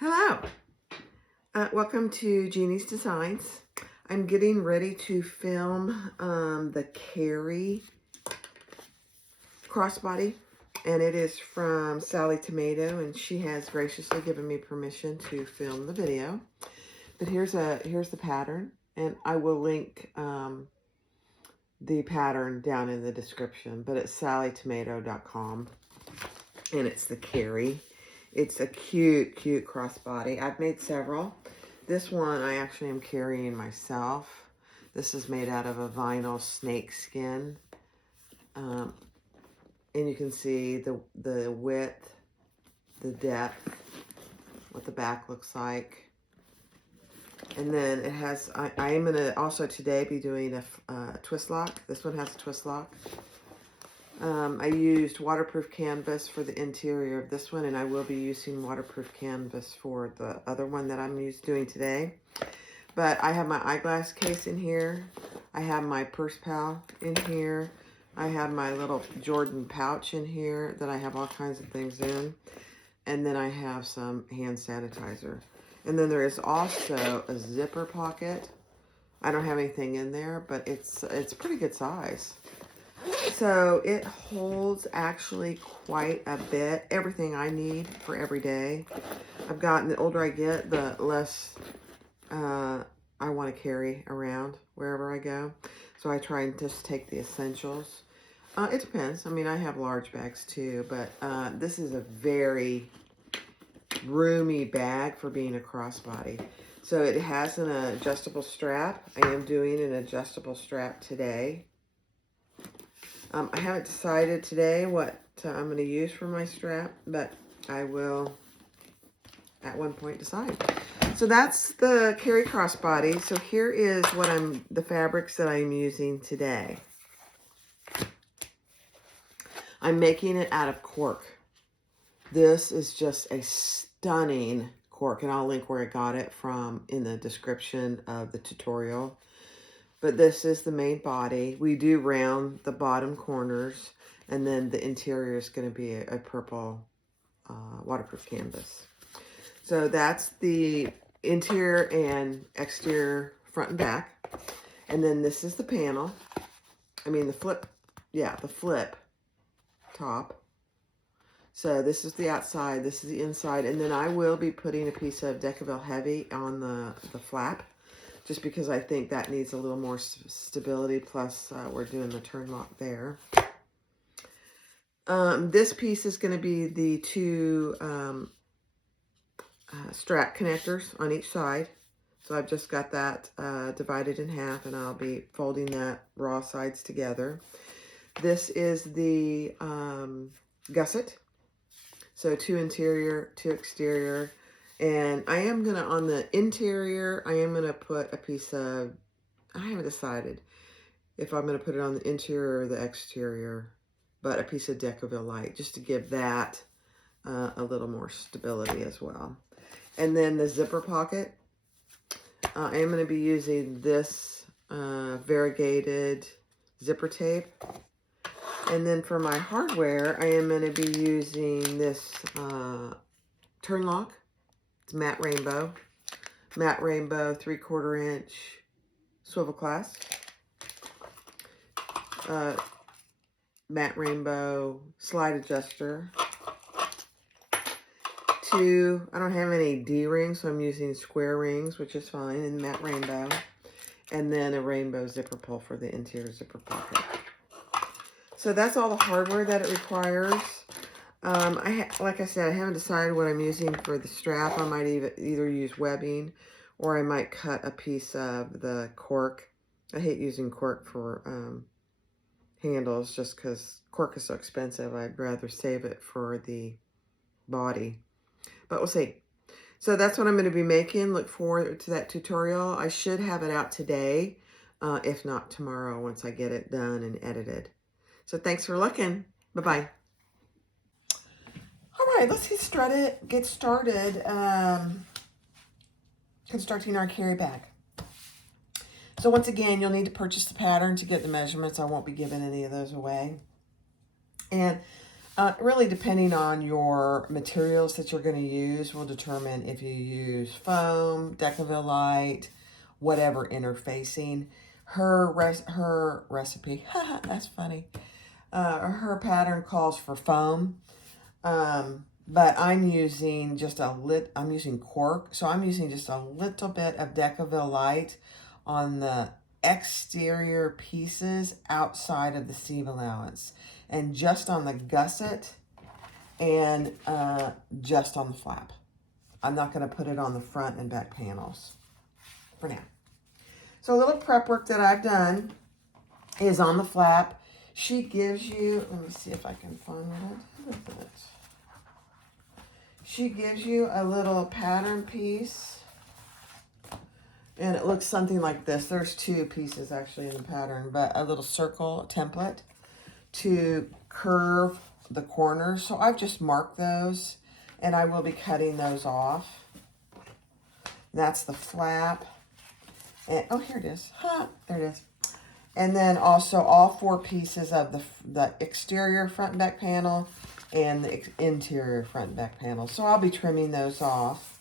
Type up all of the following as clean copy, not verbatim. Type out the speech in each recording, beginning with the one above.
Hello, welcome to Jeannie's Designs. I'm getting ready to film the Carrie Crossbody, and it is from Sally Tomato, and she has graciously given me permission to film the video. But here's the pattern, and I will link the pattern down in the description, but it's sallytomato.com, and it's the Carrie. It's a cute crossbody. I've made several. This one I actually am carrying myself. This is made out of a vinyl snake skin. And you can see the width, the depth, what the back looks like. And then it has, I am going to also today be doing a twist lock. This one has a twist lock. I used waterproof canvas for the interior of this one, and I will be using waterproof canvas for the other one that I'm doing today. But I have my eyeglass case in here. I have my purse pal in here. I have my little Jordan pouch in here that I have all kinds of things in. And then I have some hand sanitizer. And then there is also a zipper pocket. I don't have anything in there, but it's pretty good size. So it holds actually quite a bit, everything I need for every day. I've gotten, the older I get, the less I want to carry around wherever I go. So I try and just take the essentials. It depends. I mean, I have large bags too, but this is a very roomy bag for being a crossbody. So it has an adjustable strap. I am doing an adjustable strap today. I haven't decided today what I'm going to use for my strap, but I will at one point decide. So that's the Carrie Crossbody. So here is what the fabrics that I'm using today. I'm making it out of cork. This is just a stunning cork, and I'll link where I got it from in the description of the tutorial. But this is the main body. We do round the bottom corners, and then the interior is going to be a purple waterproof canvas. So that's the interior and exterior, front and back. And then this is the panel. I mean the flip top. So this is the outside, this is the inside, and then I will be putting a piece of Decaville Heavy on the flap, just because I think that needs a little more stability, plus we're doing the turn lock there. This piece is going to be the two strap connectors on each side. So I've just got that divided in half, and I'll be folding that raw sides together. This is the gusset. So two interior, two exterior. And I am going to, on the interior, I am going to put a piece of, I haven't decided if I'm going to put it on the interior or the exterior, but a piece of Decaville Light, just to give that a little more stability as well. And then the zipper pocket, I am going to be using this variegated zipper tape. And then for my hardware, I am going to be using this turn lock. It's matte rainbow 3/4 inch swivel clasp, matte rainbow slide adjuster. I don't have any D rings, so I'm using square rings, which is fine, in matte rainbow. And then a rainbow zipper pull for the interior zipper pocket. So that's all the hardware that it requires. Like I said, I haven't decided what I'm using for the strap. I might either use webbing, or I might cut a piece of the cork. I hate using cork for handles, just because cork is so expensive. I'd rather save it for the body. But we'll see. So that's what I'm going to be making. Look forward to that tutorial. I should have it out today, if not tomorrow, once I get it done and edited. So thanks for looking. Bye-bye. All right, let's get started constructing our carry bag. So once again, you'll need to purchase the pattern to get the measurements. I won't be giving any of those away. And Really depending on your materials that you're going to use will determine if you use foam, Decavillite, whatever interfacing. Her recipe, that's funny. Her pattern calls for foam, but I'm using just I'm using cork, so I'm using just a little bit of Decavillite on the exterior pieces outside of the seam allowance, and just on the gusset, and just on the flap. I'm not going to put it on the front and back panels for now. So a little prep work that I've done is on the flap. She gives you, let me see if I can find what I did with it. She gives you a little pattern piece, and it looks something like this. There's two pieces actually in the pattern, but a little circle template to curve the corners. So I've just marked those, and I will be cutting those off. That's the flap. And oh, here it is. There it is. And then also all four pieces of the exterior front and back panel and the interior front and back panel. So I'll be trimming those off.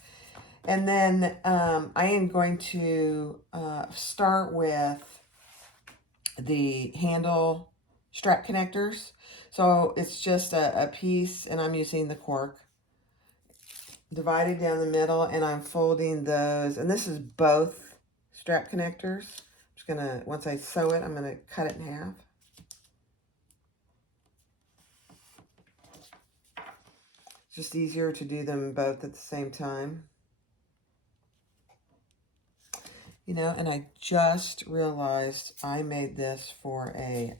And then I am going to start with the handle strap connectors. So it's just a piece, and I'm using the cork divided down the middle, and I'm folding those. And this is both strap connectors. I'm just gonna, once I sew it, I'm gonna cut it in half. It's just easier to do them both at the same time. You know, and I just realized I made this for a,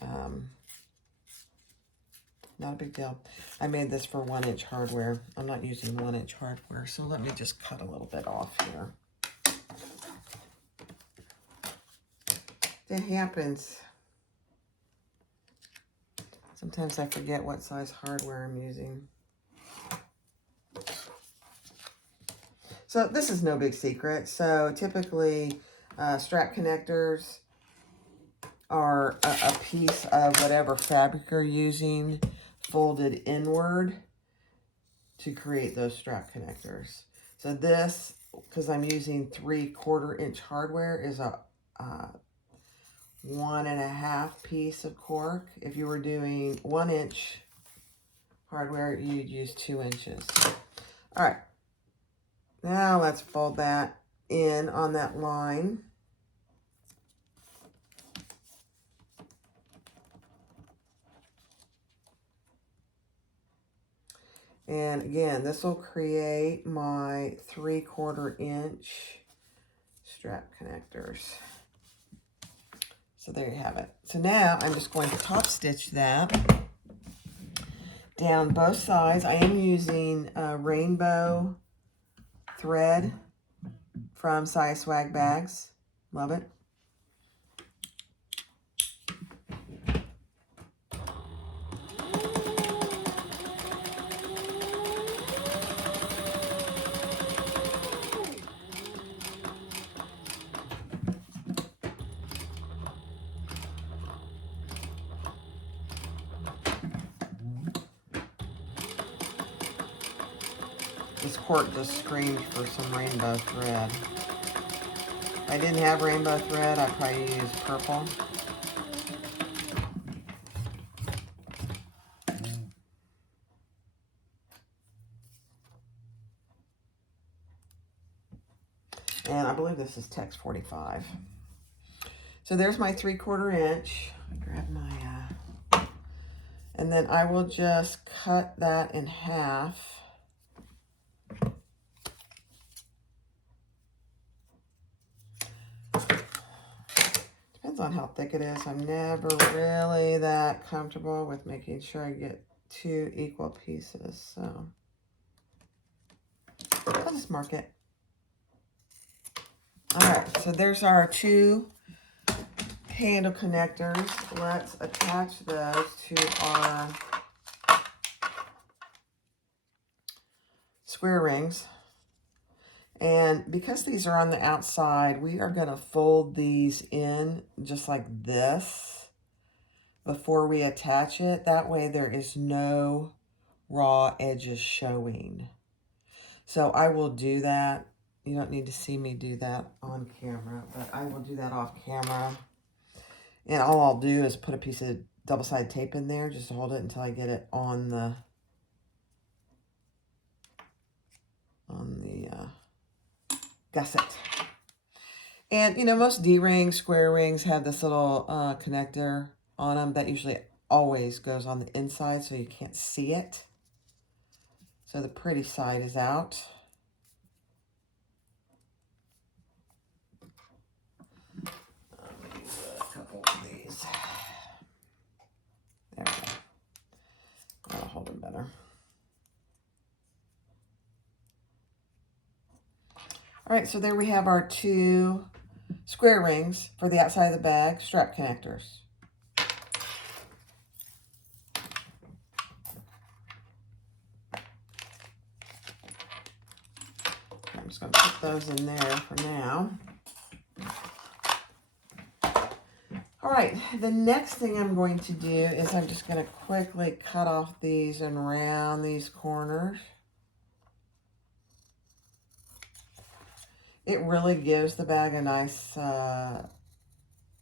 not a big deal. I made this for 1-inch hardware. I'm not using 1-inch hardware, so let me just cut a little bit off here. It happens. Sometimes I forget what size hardware I'm using. So this is no big secret. So typically strap connectors are a piece of whatever fabric you're using folded inward to create those strap connectors. So this, because I'm using 3/4 inch hardware, is a 1.5 piece of cork. If you were doing 1-inch hardware, you'd use 2 inches. All right, now let's fold that in on that line. And again, this will create my 3/4 inch strap connectors. So there you have it. So now I'm just going to top stitch that down both sides. I am using rainbow thread from Size Swag Bags. Love it. This cork just screamed for some rainbow thread. If I didn't have rainbow thread, I'd probably use purple. And I believe this is Tex 45. So there's my 3/4 inch. Grab my, and then I will just cut that in half. Depends on how thick it is. I'm never really that comfortable with making sure I get 2 equal pieces. So I'll just mark it. All right, so there's our 2 handle connectors. Let's attach those to our square rings. And because these are on the outside, we are going to fold these in just like this before we attach it. That way there is no raw edges showing. So I will do that. You don't need to see me do that on camera, but I will do that off camera. And all I'll do is put a piece of double-sided tape in there just to hold it until I get it on the gusset. And, you know, most D-rings, square rings have this little connector on them that usually always goes on the inside so you can't see it. So the pretty side is out. Let me use a couple of these. There we go. That'll hold them better. All right, so there we have our 2 square rings for the outside of the bag, strap connectors. I'm just going to put those in there for now. All right, the next thing I'm going to do is I'm just going to quickly cut off these and round these corners. It really gives the bag a nice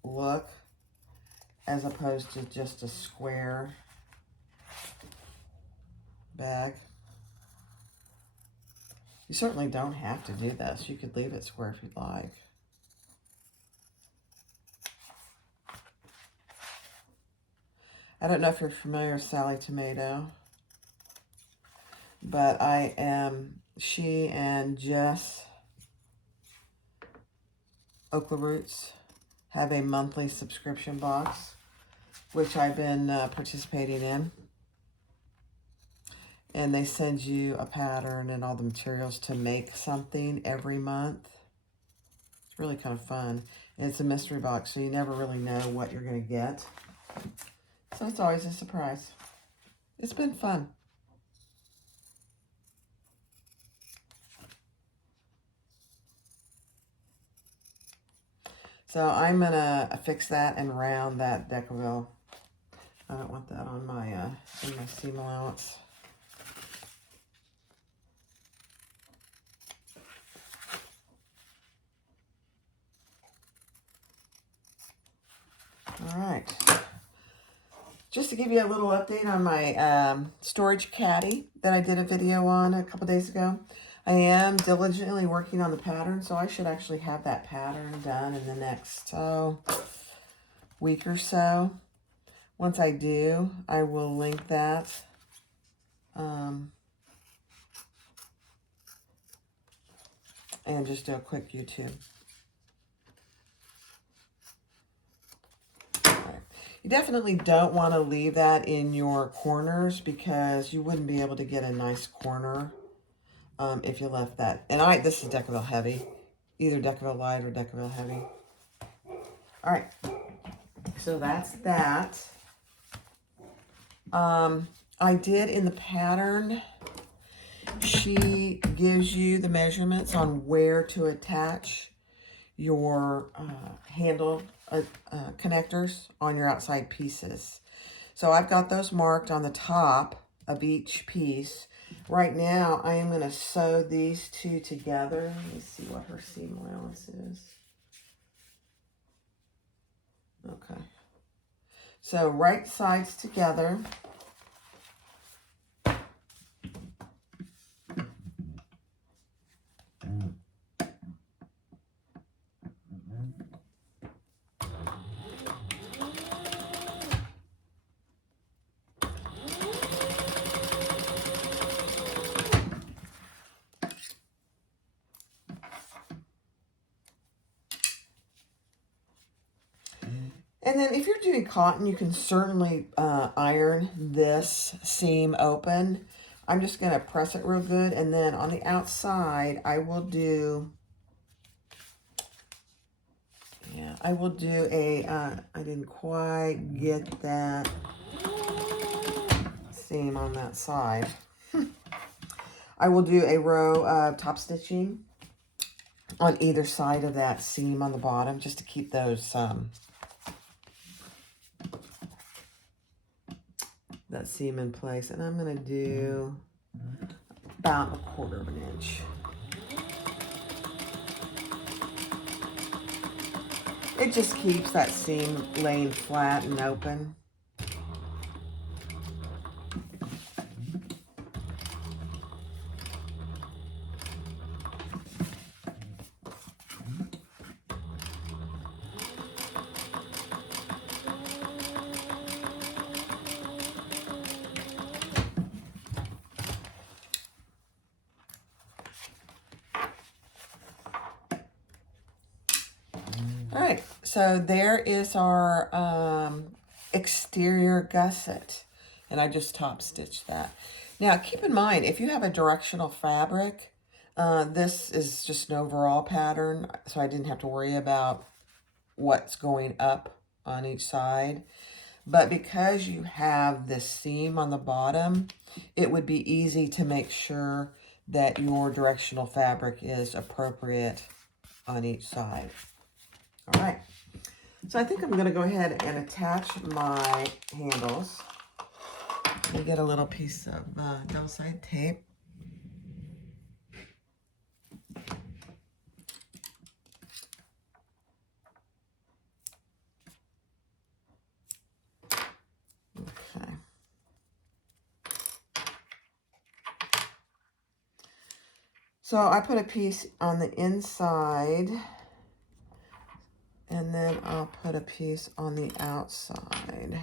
look as opposed to just a square bag. You certainly don't have to do this. You could leave it square if you'd like. I don't know if you're familiar with Sally Tomato, but she and Jess Okla Roots have a monthly subscription box, which I've been participating in. And they send you a pattern and all the materials to make something every month. It's really kind of fun. And it's a mystery box, so you never really know what you're going to get. So it's always a surprise. It's been fun. So I'm going to fix that and round that Decaville. I don't want that on my, in my seam allowance. All right. Just to give you a little update on my storage caddy that I did a video on a couple days ago. I am diligently working on the pattern, so I should actually have that pattern done in the next week or so. Once I do, I will link that. And just do a quick YouTube. You definitely don't want to leave that in your corners because you wouldn't be able to get a nice corner if you left that. And this is Decaville Heavy, either Decaville Light or Decaville Heavy. All right, so that's that. I did in the pattern, she gives you the measurements on where to attach your handle connectors on your outside pieces. So I've got those marked on the top of each piece. Right now, I am going to sew these 2 together. Let me see what her seam allowance is. Okay. So right sides together. And then if you're doing cotton, you can certainly iron this seam open. I'm just going to press it real good. And then on the outside, I will do a, I didn't quite get that seam on that side. I will do a row of top stitching on either side of that seam on the bottom just to keep those that seam in place, and I'm going to do about 1/4 of an inch. It just keeps that seam laying flat and open. All right, so there is our exterior gusset, and I just top stitched that. Now, keep in mind, if you have a directional fabric, this is just an overall pattern, so I didn't have to worry about what's going up on each side. But because you have this seam on the bottom, it would be easy to make sure that your directional fabric is appropriate on each side. All right, so I think I'm going to go ahead and attach my handles. Let me get a little piece of double side tape. Okay. So I put a piece on the inside, and then I'll put a piece on the outside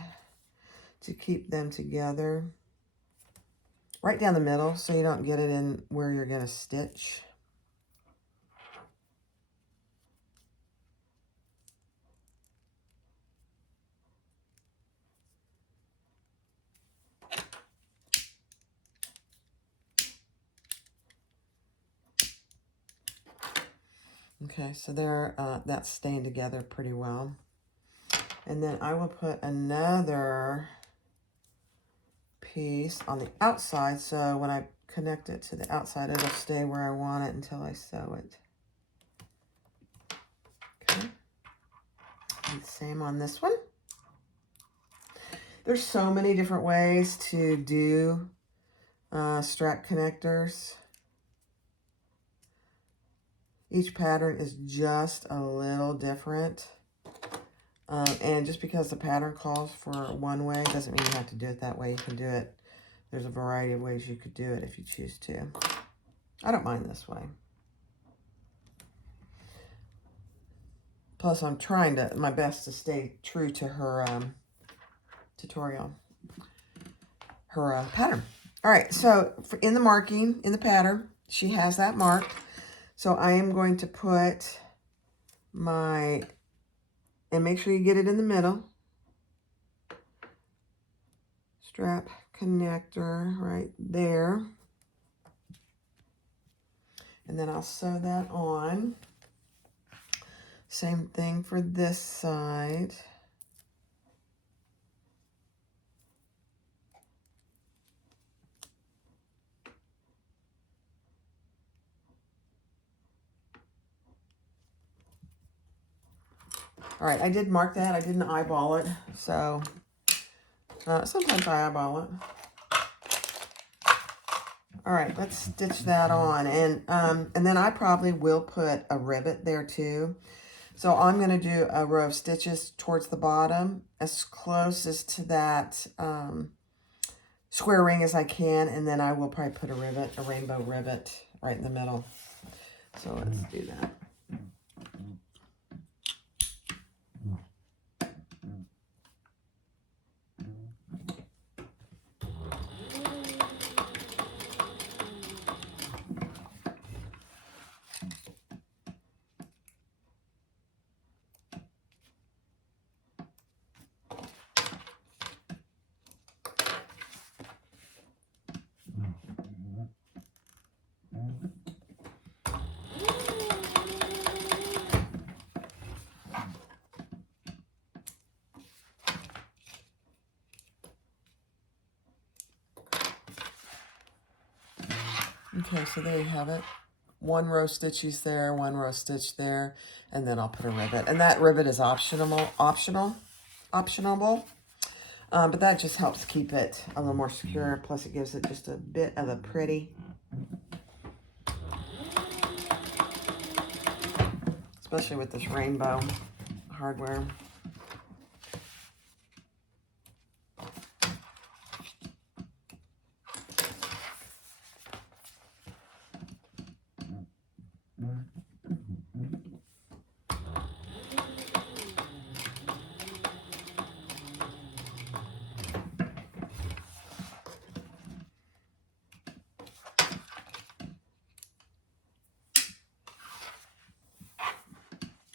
to keep them together. Right down the middle so you don't get it in where you're going to stitch. Okay, so that's staying together pretty well. And then I will put another piece on the outside, so when I connect it to the outside, it'll stay where I want it until I sew it. Okay. And same on this one. There's so many different ways to do strap connectors. Each pattern is just a little different. And just because the pattern calls for one way doesn't mean you have to do it that way. You can do it. There's a variety of ways you could do it if you choose to. I don't mind this way. Plus, I'm trying my best to stay true to her tutorial, her pattern. All right, so in the marking, in the pattern, she has that marked. So I am going to put my, and make sure you get it in the middle, strap connector right there. And then I'll sew that on. Same thing for this side. All right, I did mark that. I didn't eyeball it, so sometimes I eyeball it. All right, let's stitch that on, and then I probably will put a rivet there too. So I'm going to do a row of stitches towards the bottom, as close as to that square ring as I can, and then I will probably put a rivet, a rainbow rivet, right in the middle. So let's do that. Okay, so there you have it. One row stitches there, one row stitch there, and then I'll put a rivet. And that rivet is optional. But that just helps keep it a little more secure. Plus it gives it just a bit of a pretty. Especially with this rainbow hardware.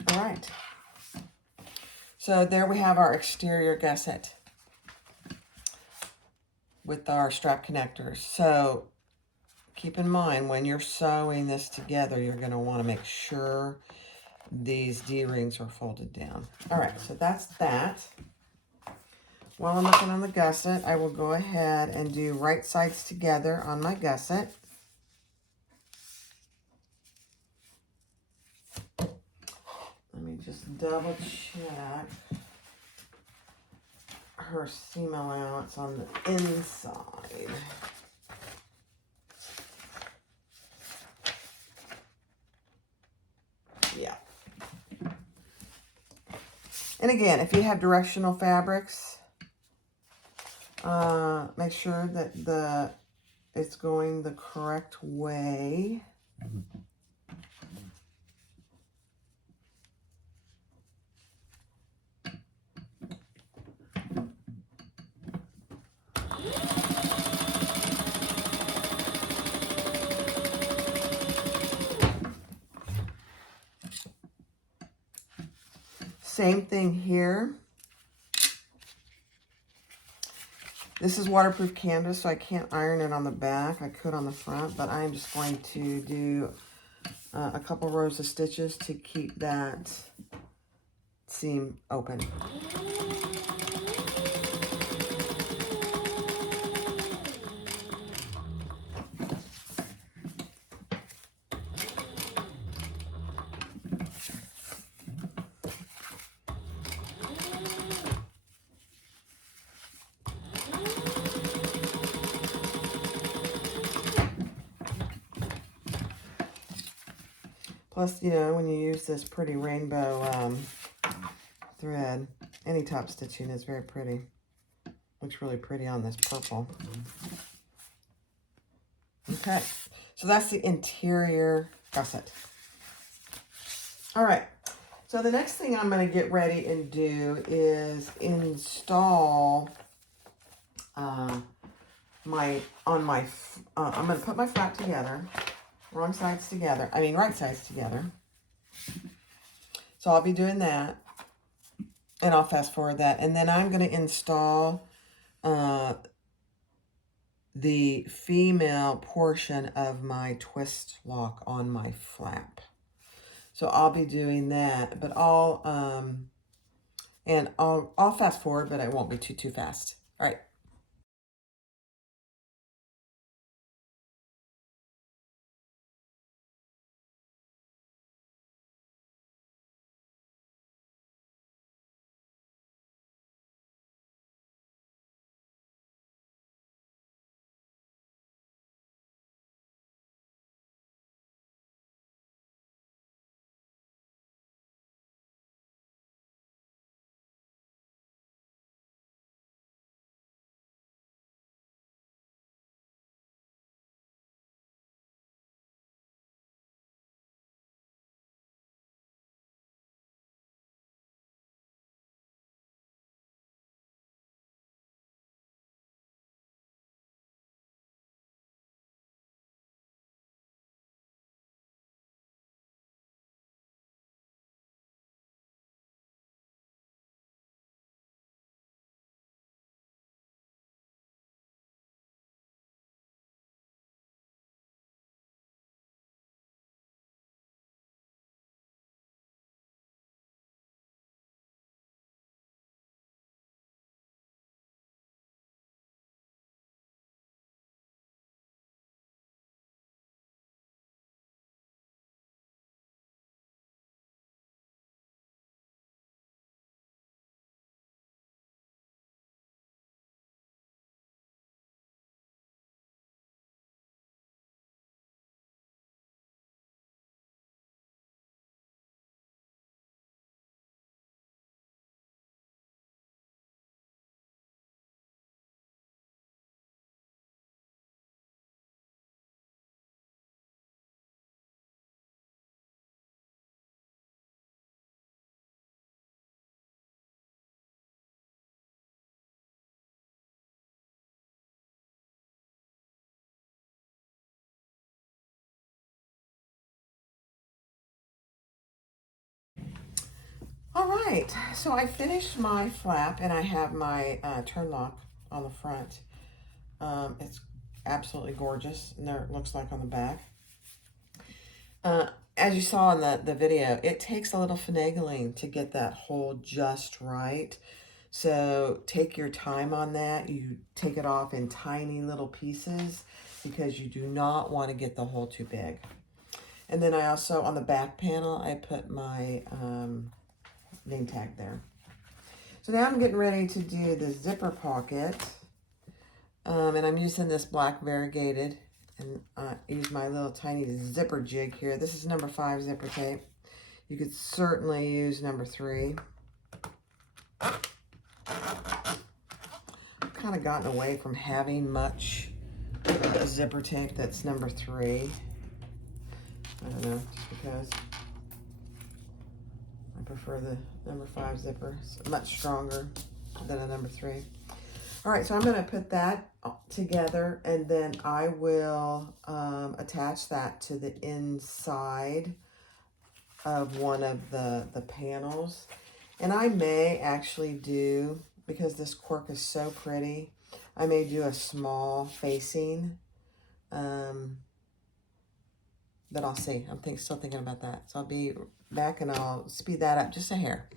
All right. So there we have our exterior gusset with our strap connectors. So keep in mind when you're sewing this together, you're going to want to make sure these D-rings are folded down. All right, so that's that. While I'm looking on the gusset, I will go ahead and do right sides together on my gusset. Let me just double check her seam allowance on the inside. Yeah. And again, if you have directional fabrics, make sure that it's going the correct way. Same thing here. This is waterproof canvas, so I can't iron it on the back. I could on the front, but I'm just going to do a couple rows of stitches to keep that seam open. Plus, you know, when you use this pretty rainbow thread, any top stitching is very pretty. Looks really pretty on this purple. Okay, so that's the interior gusset. All right, so the next thing I'm going to get ready and do is install I'm going to put my flap together, right sides together. So I'll be doing that, and I'll fast forward that. And then I'm going to install the female portion of my twist lock on my flap. So I'll be doing that, but I'll fast forward, but I won't be too fast. All right. All right, so I finished my flap and I have my turn lock on the front. It's absolutely gorgeous, and there it looks like on the back. As you saw in the video, it takes a little finagling to get that hole just right. So take your time on that. You take it off in tiny little pieces because you do not want to get the hole too big. And then I also, on the back panel, I put my name tag there. So now I'm getting ready to do the zipper pocket. And I'm using this black variegated, and use my little tiny zipper jig here. This is number 5 zipper tape. You could certainly use number 3. I've kind of gotten away from having much zipper tape that's number 3. I don't know, just because I prefer the number 5 zipper. It's much stronger than a number 3. All right, so I'm going to put that together, and then I will attach that to the inside of one of the panels. And I may actually do, because this cork is so pretty, I may do a small facing, but I'll see. I'm still thinking about that. So I'll be back and I'll speed that up just a hair.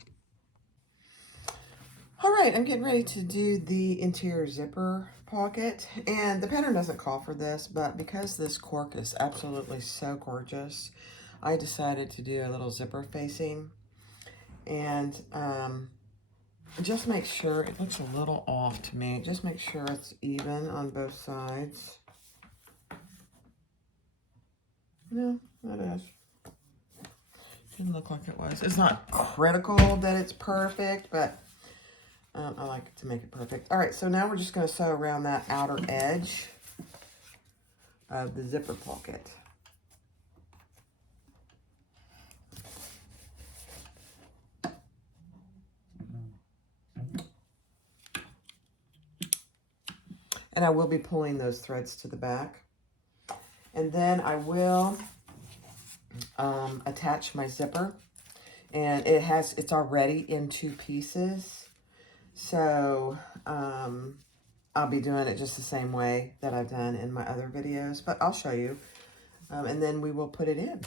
All right, I'm getting ready to do the interior zipper pocket, and the pattern doesn't call for this, but because this cork is absolutely so gorgeous, I decided to do a little zipper facing, and just make sure, it looks a little off to me, just make sure it's even on both sides. No, that is. Didn't look like it was. It's not critical that it's perfect, but I like to make it perfect. All right, so now we're just going to sew around that outer edge of the zipper pocket. And I will be pulling those threads to the back. And then I will attach my zipper. And it's already in 2 pieces. So I'll be doing it just the same way that I've done in my other videos, but I'll show you. And then we will put it in.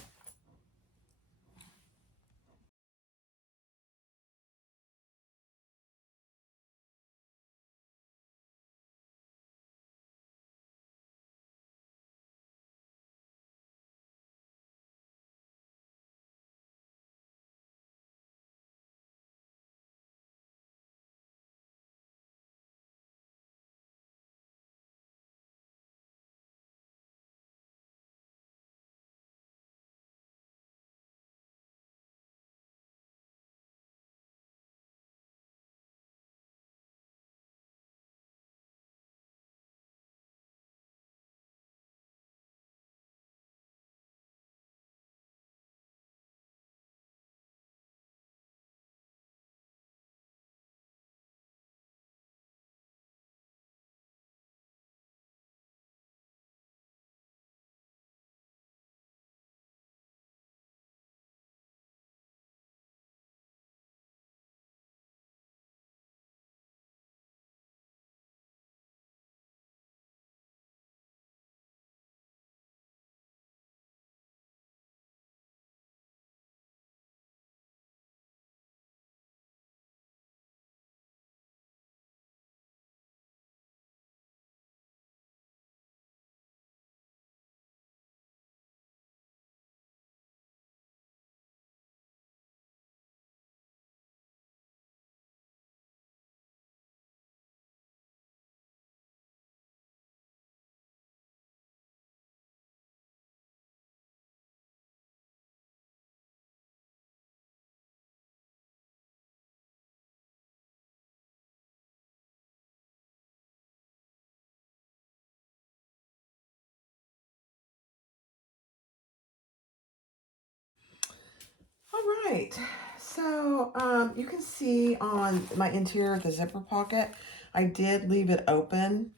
All right, so you can see on my interior of the zipper pocket, I did leave it open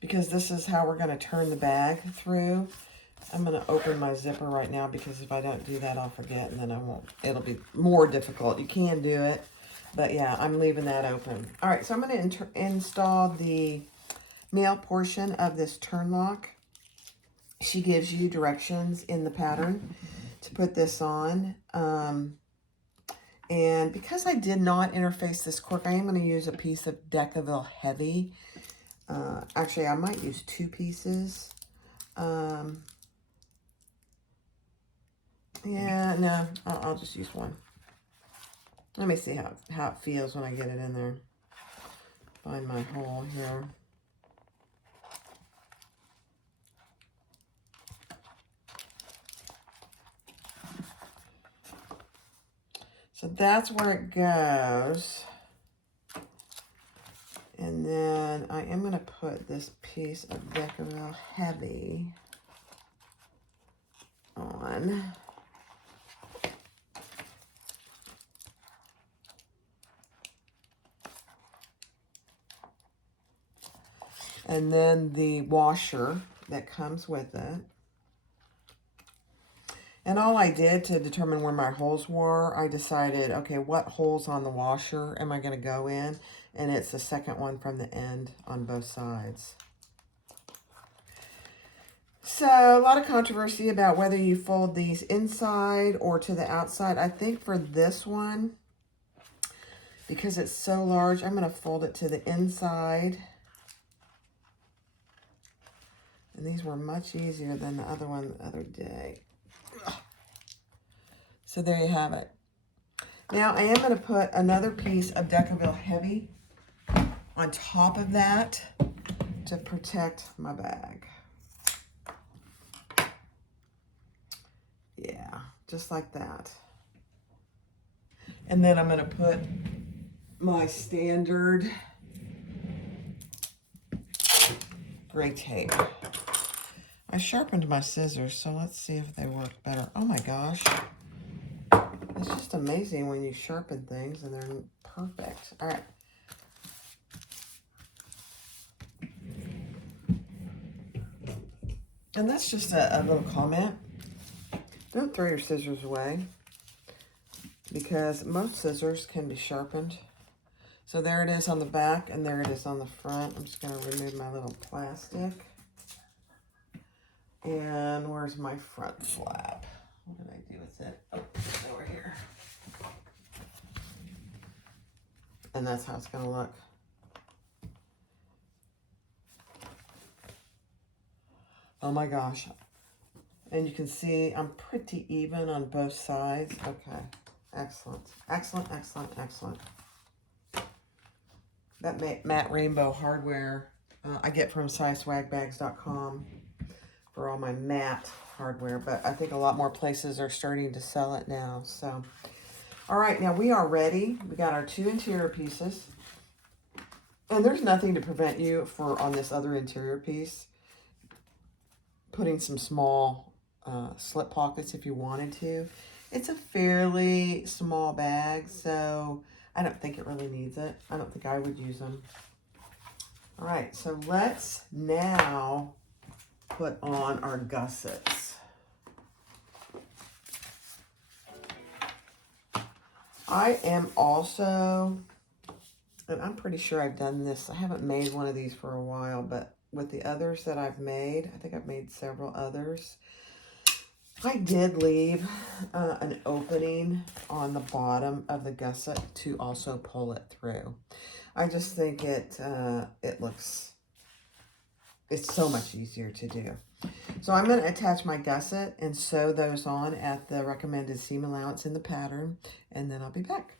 because this is how we're going to turn the bag through. I'm going to open my zipper right now because if I don't do that, I'll forget, and then I won't. It'll be more difficult. You can do it, but yeah, I'm leaving that open. All right, so I'm going to install the male portion of this turn lock. She gives you directions in the pattern to put this on. And because I did not interface this cork, I am going to use a piece of Decaville Heavy. Actually, I might use 2 pieces. Yeah, no, I'll just use 1. Let me see how it feels when I get it in there. Find my hole here. So that's where it goes. And then I am going to put this piece of Decaville Heavy on. And then the washer that comes with it. And all I did to determine where my holes were, I decided, okay, what holes on the washer am I going to go in? And it's the second one from the end on both sides. So a lot of controversy about whether you fold these inside or to the outside. I think for this one, because it's so large, I'm going to fold it to the inside. And these were much easier than the other one the other day. So there you have it. Now I am going to put another piece of Decaville Heavy on top of that to protect my bag. Yeah, just like that. And then I'm going to put my standard gray tape. I sharpened my scissors, so let's see if they work better. Oh my gosh. It's just amazing when you sharpen things and they're perfect. All right. And that's just a little comment. Don't throw your scissors away because most scissors can be sharpened. So there it is on the back and there it is on the front. I'm just going to remove my little plastic. And where's my front flap? What did I do with it? Oh, it's over here. And that's how it's going to look. Oh my gosh. And you can see I'm pretty even on both sides. Okay. Excellent. Excellent, excellent, excellent. That matte rainbow hardware I get from sizeswagbags.com for all my matte hardware. But I think a lot more places are starting to sell it now. So, all right. Now we are ready. We got our 2 interior pieces. And there's nothing to prevent you on this other interior piece putting some small slip pockets if you wanted to. It's a fairly small bag, so I don't think it really needs it. I don't think I would use them. All right, so let's now put on our gussets. I am also, and I'm pretty sure I've done this. I haven't made one of these for a while, but with the others that I've made, I think I've made several others. I did leave an opening on the bottom of the gusset to also pull it through. I just think it's so much easier to do. So I'm going to attach my gusset and sew those on at the recommended seam allowance in the pattern, and then I'll be back.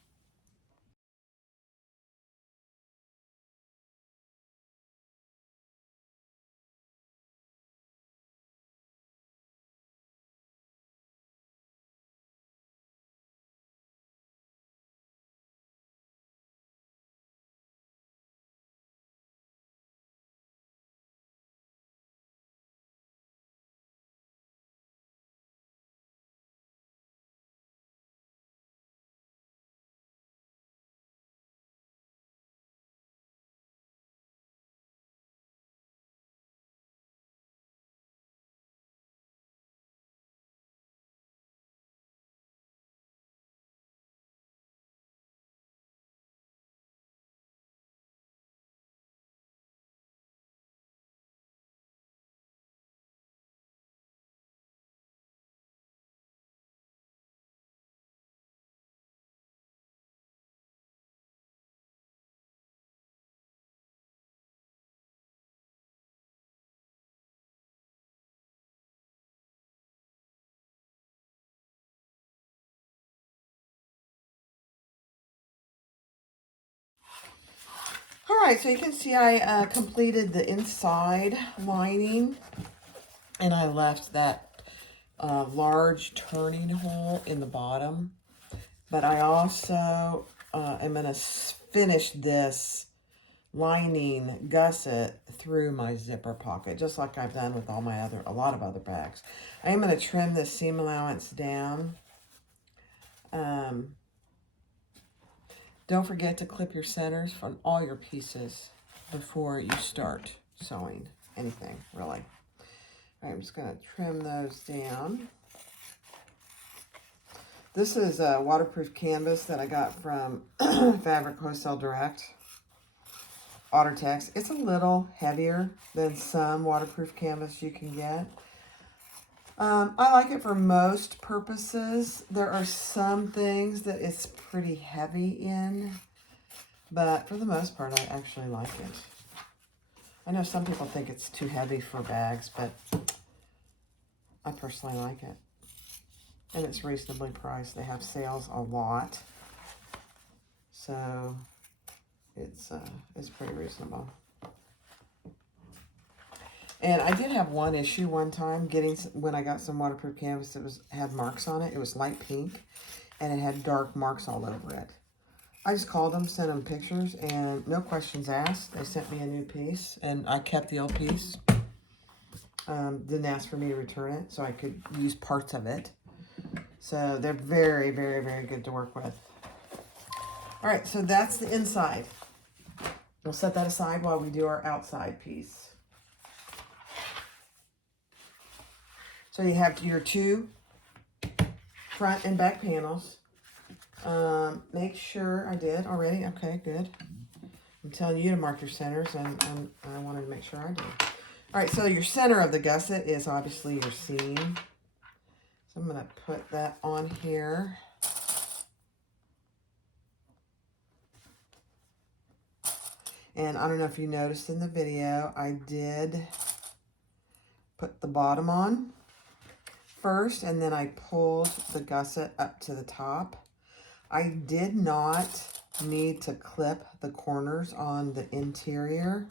right, so you can see I completed the inside lining, and I left that large turning hole in the bottom. But I also am going to finish this lining gusset through my zipper pocket, just like I've done with all my a lot of other bags. I am going to trim this seam allowance down. Don't forget to clip your centers on all your pieces before you start sewing anything, really. All right, I'm just going to trim those down. This is a waterproof canvas that I got from Fabric Wholesale Direct, Ottertex. It's a little heavier than some waterproof canvas you can get. I like it for most purposes. There are some things that it's pretty heavy in, but for the most part, I actually like it. I know some people think it's too heavy for bags, but I personally like it. And it's reasonably priced. They have sales a lot, so it's pretty reasonable. And I did have one issue one time when I got some waterproof canvas. It had marks on it. It was light pink, and it had dark marks all over it. I just called them, sent them pictures, and no questions asked. They sent me a new piece, and I kept the old piece. Didn't ask for me to return it, so I could use parts of it. So they're very, very, very good to work with. All right, so that's the inside. We'll set that aside while we do our outside piece. So you have your two front and back panels. Make sure I did already. Okay, good. I'm telling you to mark your centers, and I wanted to make sure I did. All right, so your center of the gusset is obviously your seam. So I'm going to put that on here. And I don't know if you noticed in the video, I did put the bottom on first, and then I pulled the gusset up to the top. I did not need to clip the corners on the interior.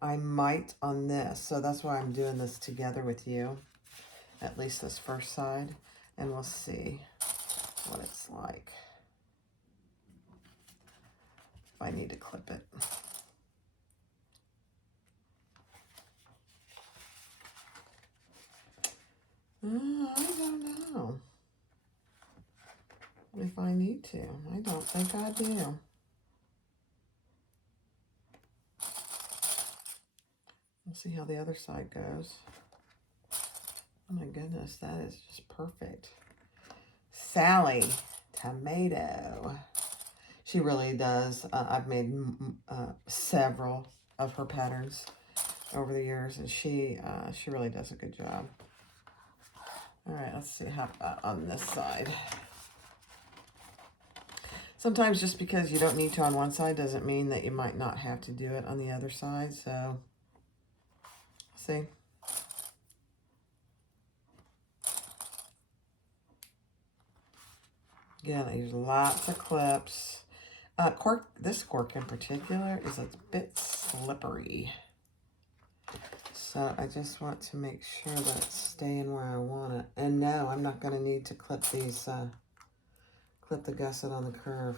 I might on this, so that's why I'm doing this together with you, at least this first side, and we'll see what it's like if I need to clip it. I don't know if I need to. I don't think I do. We'll see how the other side goes. Oh my goodness, that is just perfect. Sally Tomato. She really does. I've made several of her patterns over the years, and she really does a good job. All right, let's see how about on this side. Sometimes just because you don't need to on one side doesn't mean that you might not have to do it on the other side. So, see. Again, there's lots of clips. Cork, this cork in particular is a bit slippery. So I just want to make sure that it's staying where I want it. And no, I'm not going to need to clip these, clip the gusset on the curve.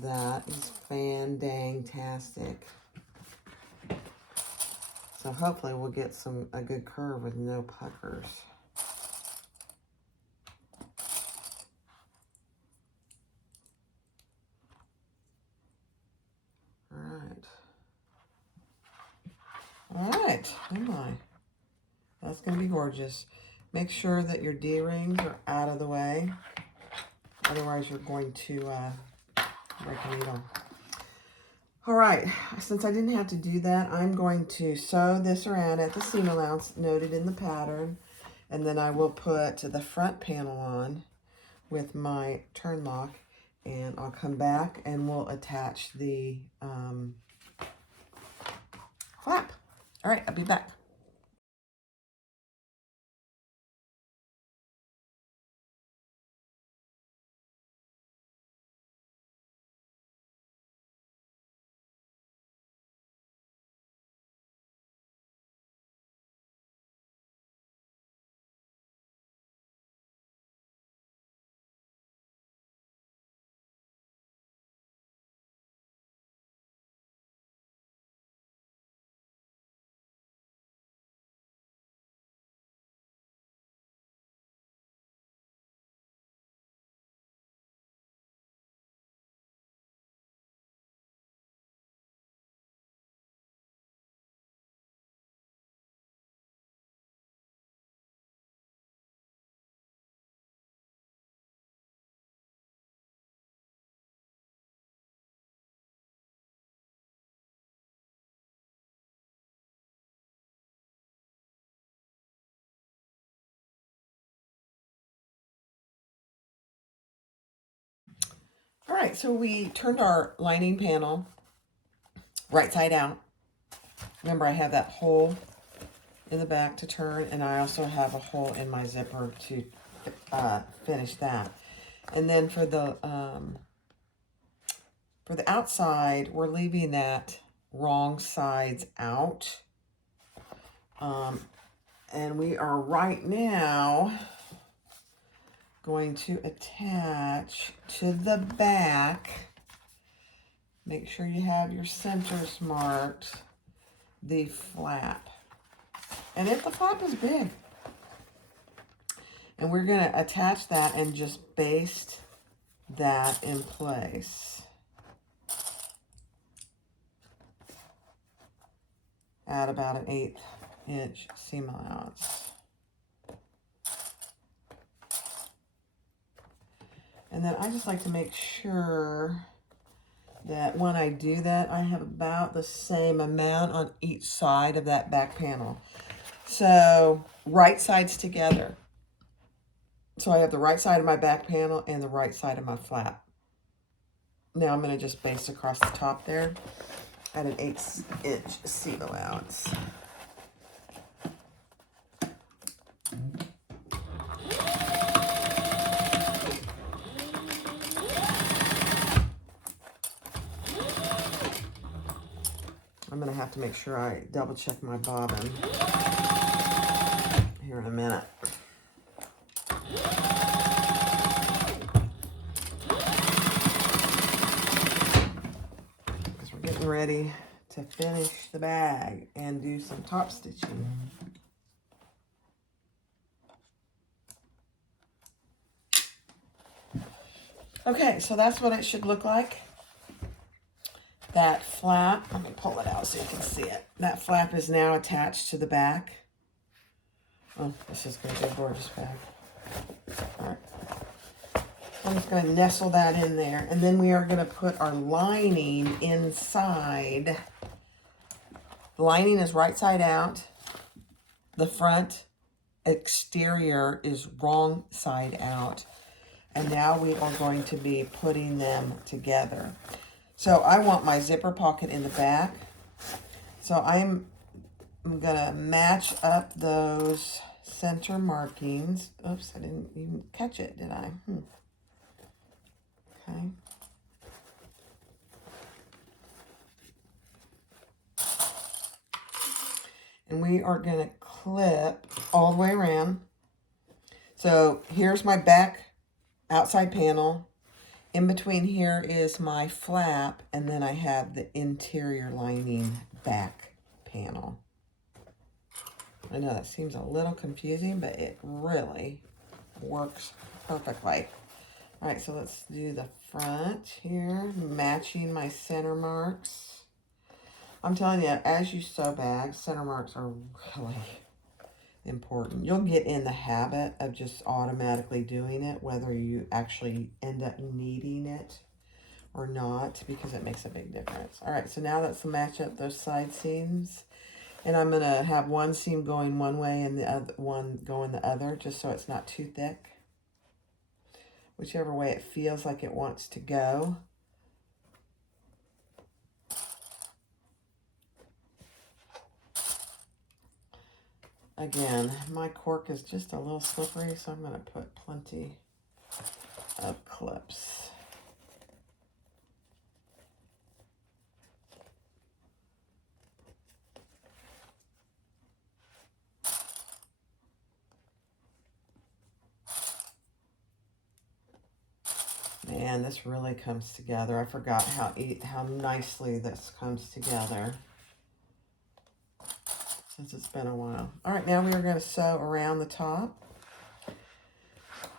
That is fan-dang-tastic. So hopefully we'll get a good curve with no puckers. All right, oh my. That's going to be gorgeous. Make sure that your D-rings are out of the way. Otherwise, you're going to break a needle. All right, since I didn't have to do that, I'm going to sew this around at the seam allowance noted in the pattern. And then I will put the front panel on with my turn lock. And I'll come back and we'll attach the flap. All right, I'll be back. All right, so we turned our lining panel right side out. Remember, I have that hole in the back to turn, and I also have a hole in my zipper to finish that. And then for the outside, we're leaving that wrong sides out. And we are right now going to attach to the back. Make sure you have your centers marked, the flap. And if the flap is big, and we're going to attach that and just baste that in place. At about an 1/8 inch seam allowance. And then I just like to make sure that when I do that, I have about the same amount on each side of that back panel. So right sides together. So I have the right side of my back panel and the right side of my flap. Now I'm going to just baste across the top there at an 1/8 inch seam allowance. I'm going to have to make sure I double check my bobbin here in a minute. Because we're getting ready to finish the bag and do some top stitching. Okay, so that's what it should look like. That flap, let me pull it out so you can see it. That flap is now attached to the back. Oh, this is going to be a gorgeous bag. All right. I'm just going to nestle that in there. And then we are going to put our lining inside. The lining is right side out. The front exterior is wrong side out. And now we are going to be putting them together. So I want my zipper pocket in the back. So I'm going to match up those center markings. Oops, I didn't even catch it, did I? Okay. And we are going to clip all the way around. So here's my back outside panel. In between here is my flap, and then I have the interior lining back panel. I know that seems a little confusing, but it really works perfectly. All right, so let's do the front here, matching my center marks. I'm telling you, as you sew bags, center marks are really important. You'll get in the habit of just automatically doing it, whether you actually end up needing it or not, because it makes a big difference. All right, so now let's match up those side seams. And I'm going to have one seam going one way and the other one going the other, just so it's not too thick. Whichever way it feels like it wants to go. Again, my cork is just a little slippery, so I'm going to put plenty of clips. Man, this really comes together. I forgot how nicely this comes together since it's been a while. All right, now we are going to sew around the top.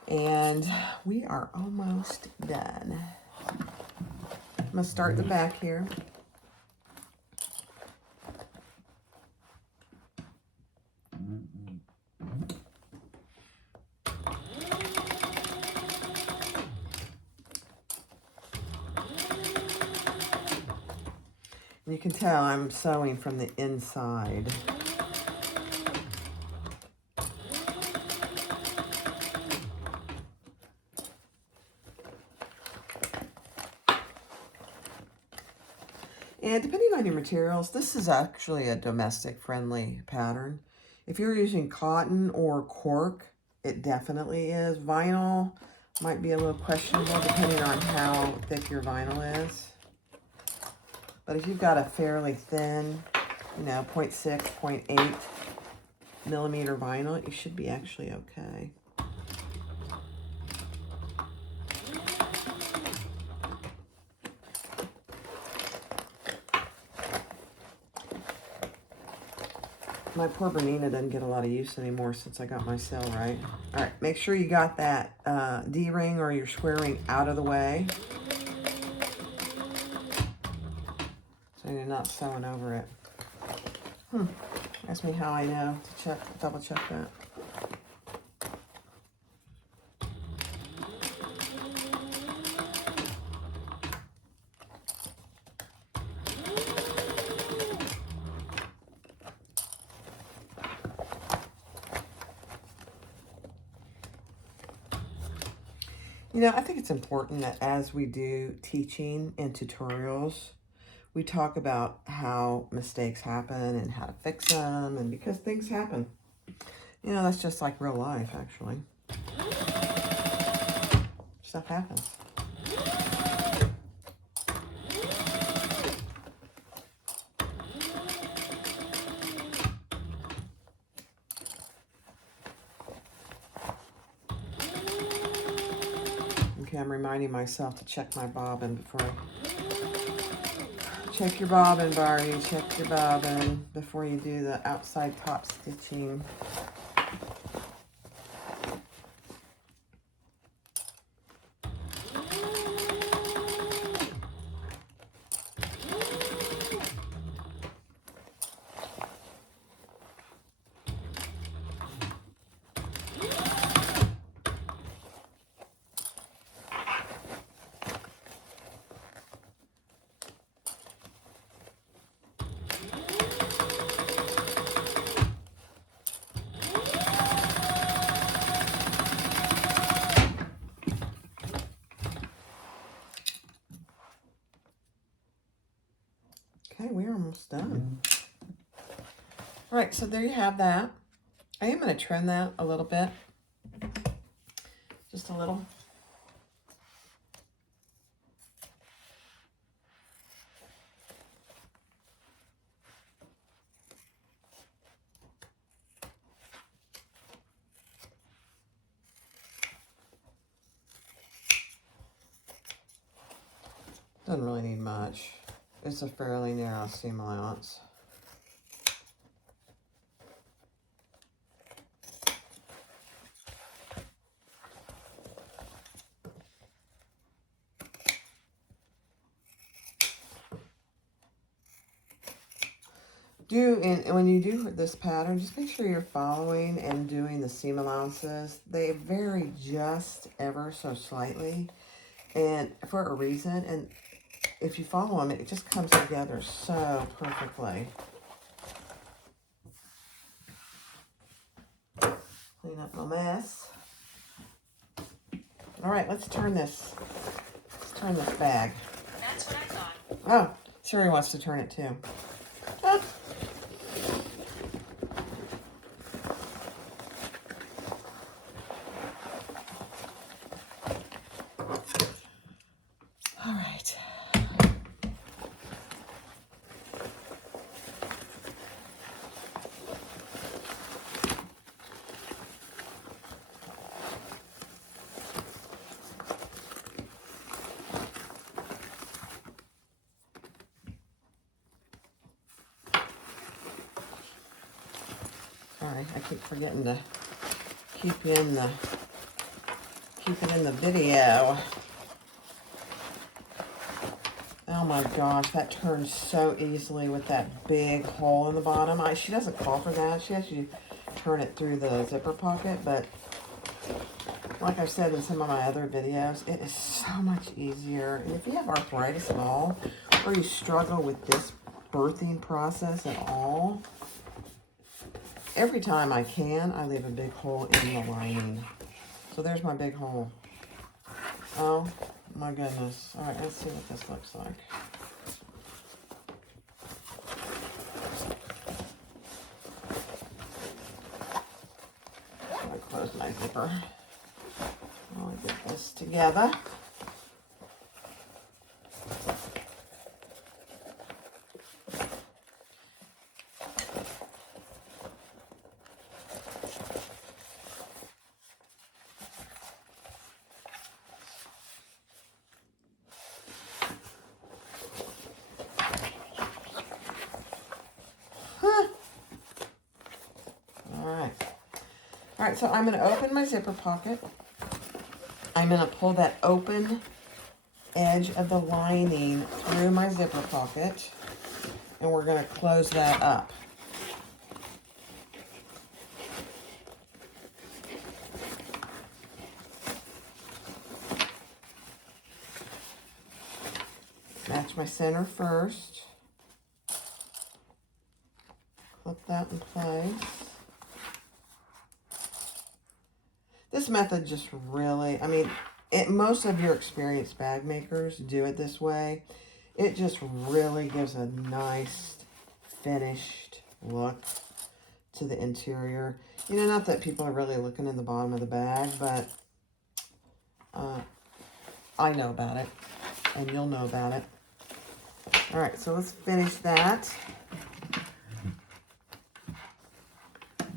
And we are almost done. I'm going to start the back here. You can tell I'm sewing from the inside. And depending on your materials, this is actually a domestic friendly pattern. If you're using cotton or cork, it definitely is. Vinyl might be a little questionable depending on how thick your vinyl is. But if you've got a fairly thin, you know, 0.6, 0.8 millimeter vinyl, you should be actually okay. My poor Bernina doesn't get a lot of use anymore since I got my cell right. All right, make sure you got that D-ring or your square ring out of the way, so you're not sewing over it. Ask me how I know to double check that. You know, I think it's important that as we do teaching and tutorials, we talk about how mistakes happen and how to fix them, and because things happen. You know, that's just like real life, actually. Stuff happens. Okay, I'm reminding myself to check my bobbin before I... Check your bobbin, Barry. Check your bobbin before you do the outside top stitching. Okay, we're almost done. All right, so there you have that. I am going to trim that a little bit. Just a little. Doesn't really need much. It's a fairly narrow seam allowance. When you do this pattern, just make sure you're following and doing the seam allowances. They vary just ever so slightly, and for a reason. And if you follow them, it just comes together so perfectly. Clean up my mess. All right, let's turn this bag. That's what I thought. Oh, Sherry wants to turn it too. Ah. All right. Sorry, I keep forgetting to keep it in the video. Oh my gosh, that turns so easily with that big hole in the bottom. She doesn't call for that. She has you turn it through the zipper pocket, but like I've said in some of my other videos, it is so much easier. And if you have arthritis at all, or you struggle with this birthing process at all, every time I can, I leave a big hole in the lining. So there's my big hole. Oh my goodness. All right, let's see what this looks like. zipper. I'll get this together. All right, so I'm going to open my zipper pocket. I'm going to pull that open edge of the lining through my zipper pocket, and we're going to close that up. Match my center first. Clip that in place. This method just really, I mean, most of your experienced bag makers do it this way. It just really gives a nice finished look to the interior. You know, not that people are really looking in the bottom of the bag, but I know about it, and you'll know about it. All right, so let's finish that.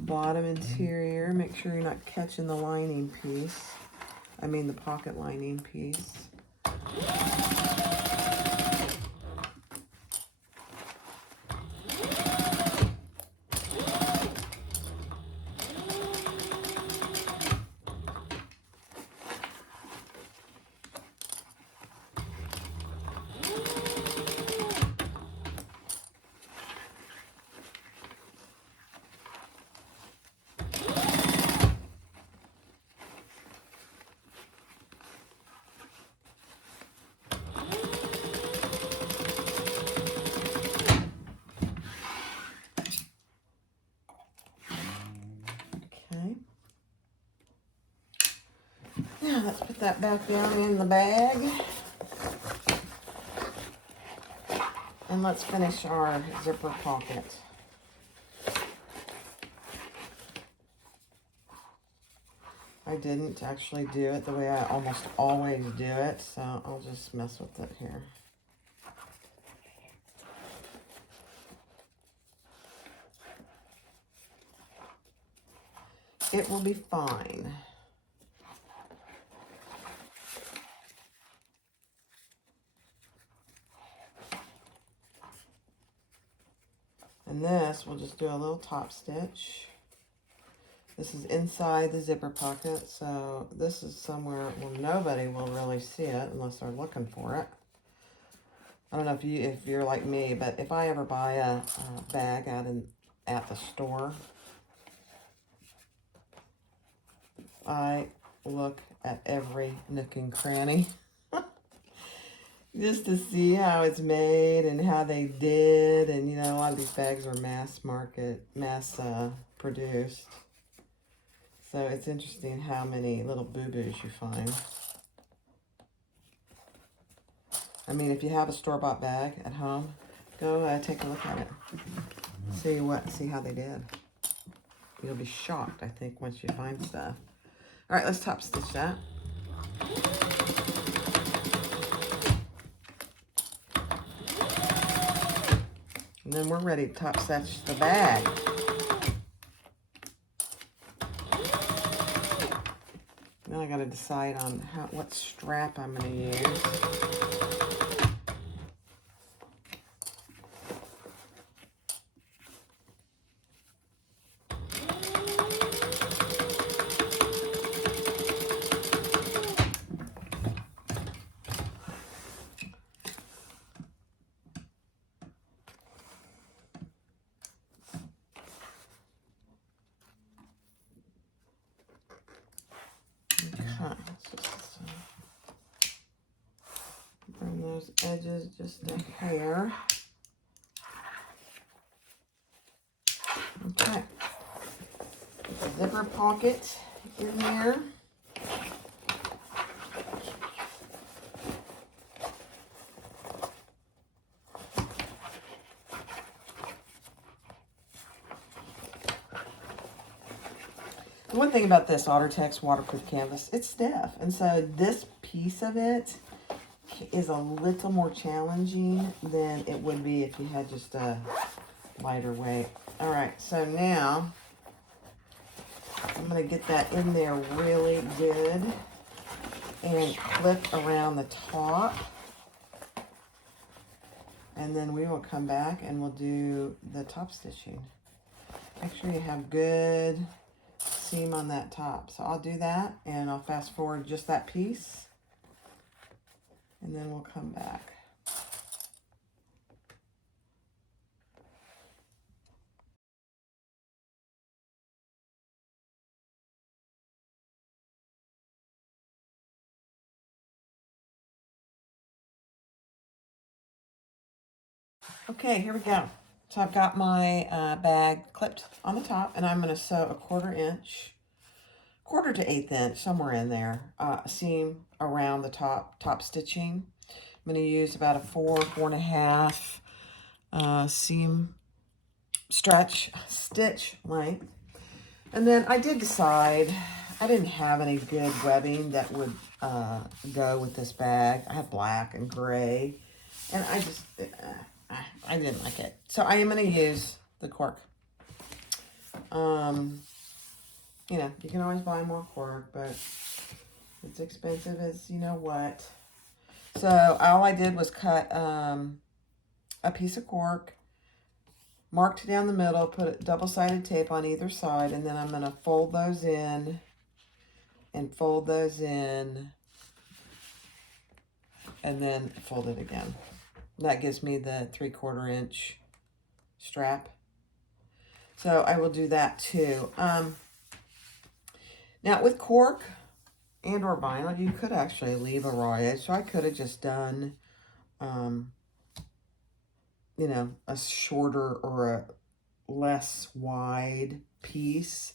Bottom interior, make sure you're not catching the lining piece. I mean the pocket lining piece. Now let's put that back down in the bag. And let's finish our zipper pocket. I didn't actually do it the way I almost always do it, so I'll just mess with it here. It will be fine. And this, we'll just do a little top stitch. This is inside the zipper pocket, so this is somewhere where nobody will really see it unless they're looking for it. I don't know if you're like me, but if I ever buy a bag at the store, I look at every nook and cranny just to see how it's made and how they did. And, you know, a lot of these bags are mass produced. So it's interesting how many little boo-boos you find. I mean, if you have a store-bought bag at home, go take a look at it. See how they did. You'll be shocked, I think, once you find stuff. All right, let's top stitch that. And then we're ready to top stitch the bag. Now I got to decide on what strap I'm going to use. Bring those edges just a hair. Okay. Put the zipper pocket in there. One thing about this OtterTex waterproof canvas, it's stiff. And so this piece of it is a little more challenging than it would be if you had just a lighter weight. All right, so now I'm going to get that in there really good and clip around the top. And then we will come back and we'll do the top stitching. Make sure you have good seam on that top. So I'll do that and I'll fast forward just that piece. And then we'll come back. Okay, here we go. So I've got my bag clipped on the top, and I'm going to sew a 1/4 inch, 1/4 to 1/8 inch, somewhere in there, seam around the top stitching. I'm going to use about a 4.5 seam stitch length. And then I did decide I didn't have any good webbing that would go with this bag. I had black and gray, and I just I didn't like it. So I am going to use the cork. You know, you can always buy more cork, but it's expensive as you know what. So all I did was cut a piece of cork, marked down the middle, put double-sided tape on either side, and then I'm going to fold those in and fold those in and then fold it again. That gives me the 3/4 inch strap. So I will do that too. Now with cork and or vinyl, you could actually leave a raw edge. So I could have just done, you know, a shorter or a less wide piece.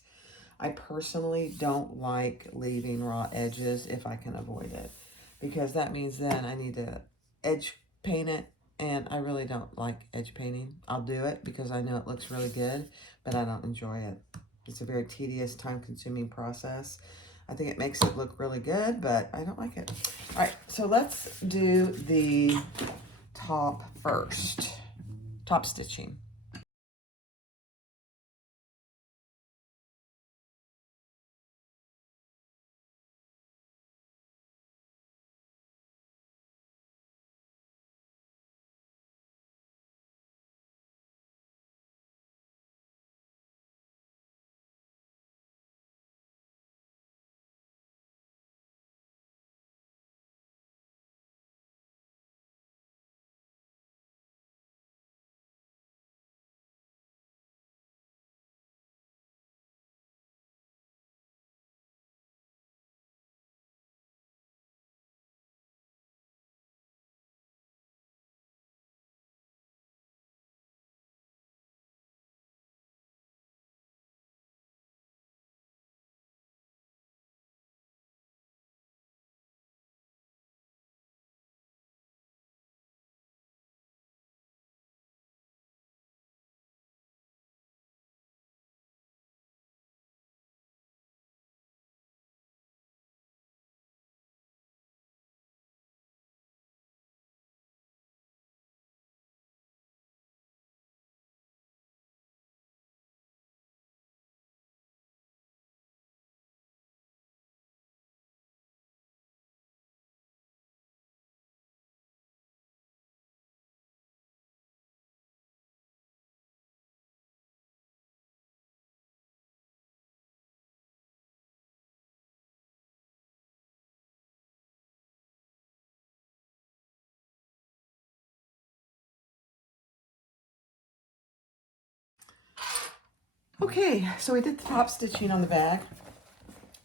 I personally don't like leaving raw edges if I can avoid it, because that means then I need to edge paint it, and I really don't like edge painting. I'll do it because I know it looks really good, but I don't enjoy it. It's a very tedious, time-consuming process. I think it makes it look really good, but I don't like it. All right, so let's do the top first. Top stitching. Okay, so we did the top stitching on the bag.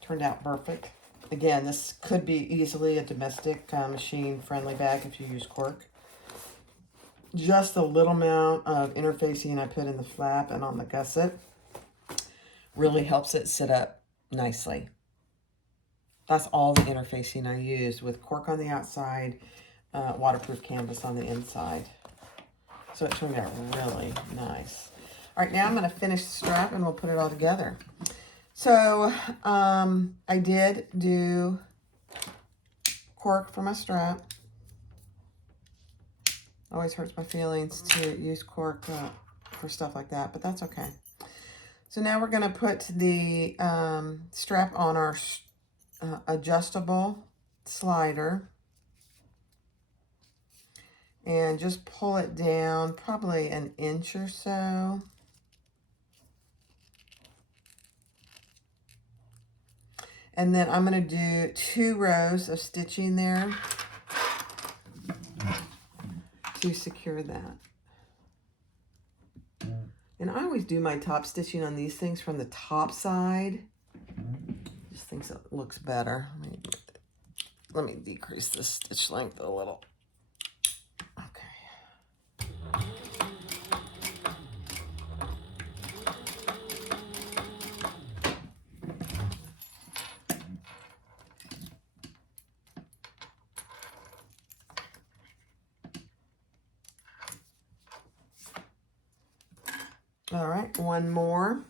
Turned out perfect. Again, this could be easily a domestic machine-friendly bag if you use cork. Just a little amount of interfacing I put in the flap and on the gusset really helps it sit up nicely. That's all the interfacing I used, with cork on the outside, waterproof canvas on the inside. So it turned out really nice. All right, now I'm going to finish the strap and we'll put it all together. So I did do cork for my strap. Always hurts my feelings to use cork for stuff like that, but that's okay. So now we're going to put the strap on our adjustable slider and just pull it down probably an inch or so. And then I'm going to do 2 rows of stitching there to secure that. And I always do my top stitching on these things from the top side. Just thinks it looks better. Let me decrease the stitch length a little. Okay. All right, one more.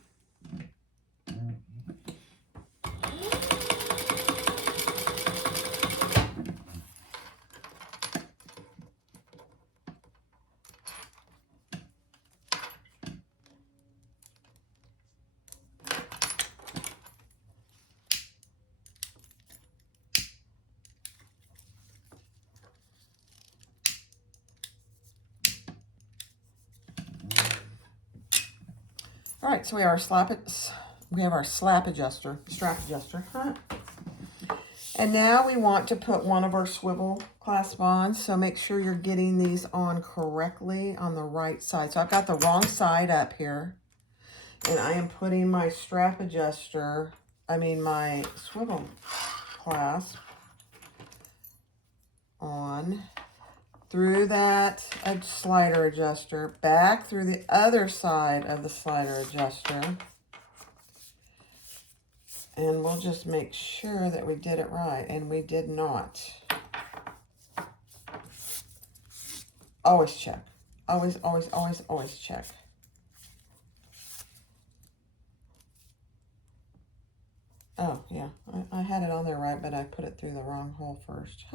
All right, so we have our slap adjuster, strap adjuster. Huh? And now we want to put one of our swivel clasp on, so make sure you're getting these on correctly on the right side. So I've got the wrong side up here, and I am putting my strap adjuster, my swivel clasp on through that slider adjuster, back through the other side of the slider adjuster. And we'll just make sure that we did it right, and we did not. Always check. Always, always, always, always check. Oh, yeah, I had it on there right, but I put it through the wrong hole first.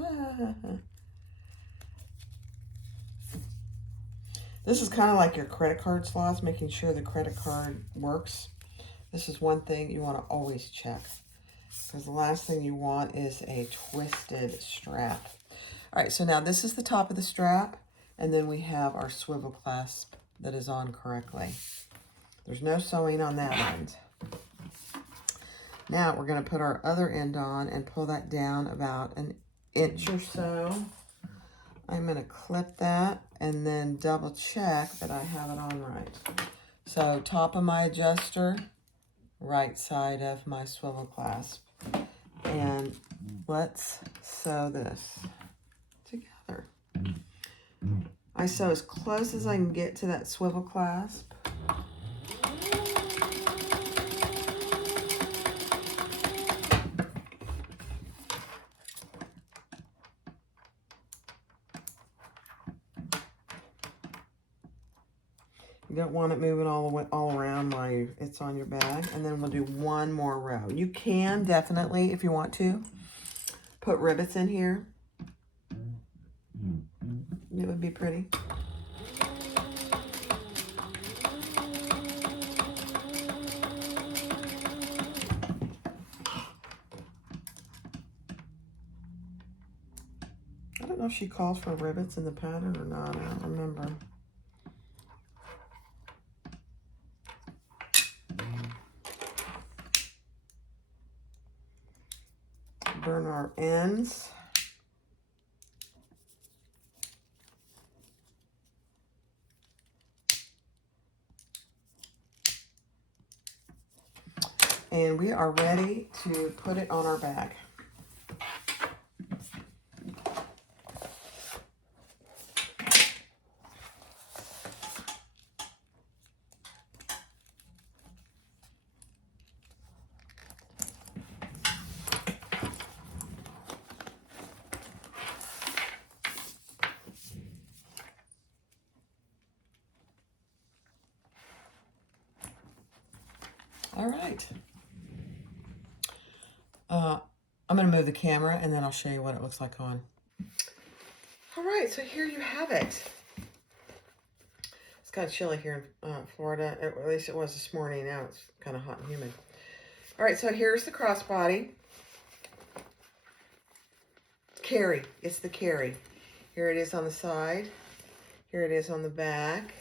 This is kind of like your credit card slots, making sure the credit card works. This is one thing you want to always check, because the last thing you want is a twisted strap. All right, so now this is the top of the strap, and then we have our swivel clasp that is on correctly. There's no sewing on that end. Now we're going to put our other end on and pull that down about an inch or so. I'm going to clip that and then double check that I have it on right. So top of my adjuster, right side of my swivel clasp. And let's sew this together. I sew as close as I can get to that swivel clasp. You don't want it moving all around while it's on your bag. And then we'll do one more row. You can definitely, if you want to, put rivets in here. It would be pretty. I don't know if she calls for rivets in the pattern or not. I don't remember. Burn our ends. And we are ready to put it on our bag. All right. I'm going to move the camera and then I'll show you what it looks like on. All right, so here you have it. It's kind of chilly here in Florida. At least it was this morning. Now it's kind of hot and humid. All right, so here's the crossbody. Carrie. It's the Carrie. Here it is on the side. Here it is on the back.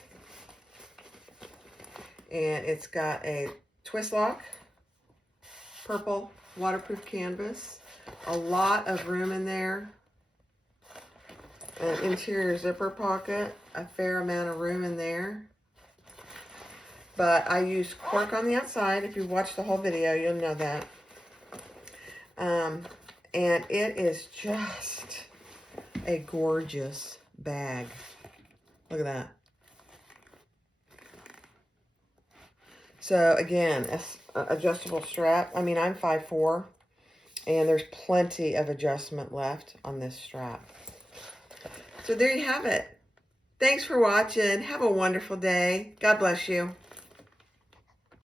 And it's got a twist lock, purple waterproof canvas, a lot of room in there, an interior zipper pocket, a fair amount of room in there. But I use cork on the outside. If you watch the whole video, you'll know that. And it is just a gorgeous bag. Look at that. So again, adjustable strap. I mean, I'm 5'4", and there's plenty of adjustment left on this strap. So there you have it. Thanks for watching. Have a wonderful day. God bless you.